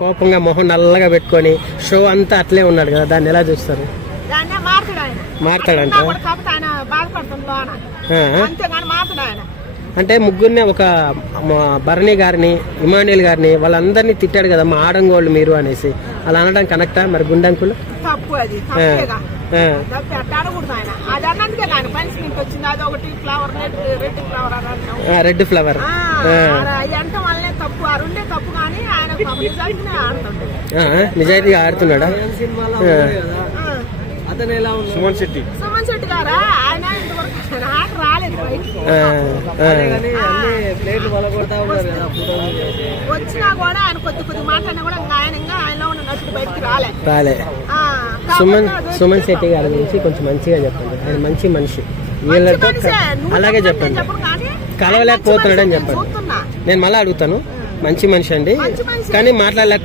కోపంగా మొహం నల్లగా పెట్టుకొని షో అంతా అట్లే ఉన్నాడు కదా, దాన్ని ఎలా చూస్తారు? మారుతాడంట. అంటే ముగ్గురిని ఒక భరణి గారిని, ఇమానుయేల్ గారిని వాళ్ళందరినీ తిట్టాడు కదా, మా ఆడంగోళ్ళు మీరు అనేసి, అలా అనడం కనెక్టా మరి గుండంకులు? తప్పు అది, రెడ్ ఫ్లవర్ నిజాయితీగా ఆడుతున్నాడా? సుమన్ శెట్టి గారా ఆయన ఆట రాలేదు, వచ్చినా కూడా ఆయన కొద్ది మాట్లాడినా కూడా ఆయనలో ఉన్న నటుడు బయటికి రాలే. సుమన్ శెట్టి గారి గురించి కొంచెం మంచిగా చెప్పండి. ఆయన మంచి మనిషి, వీళ్ళతో అలాగే చెప్పండి. కలవలేకపోతున్నాడని చెప్పండి. నేను మళ్ళీ అడుగుతాను. మంచి మనిషి అండి, కానీ మాట్లాడలేక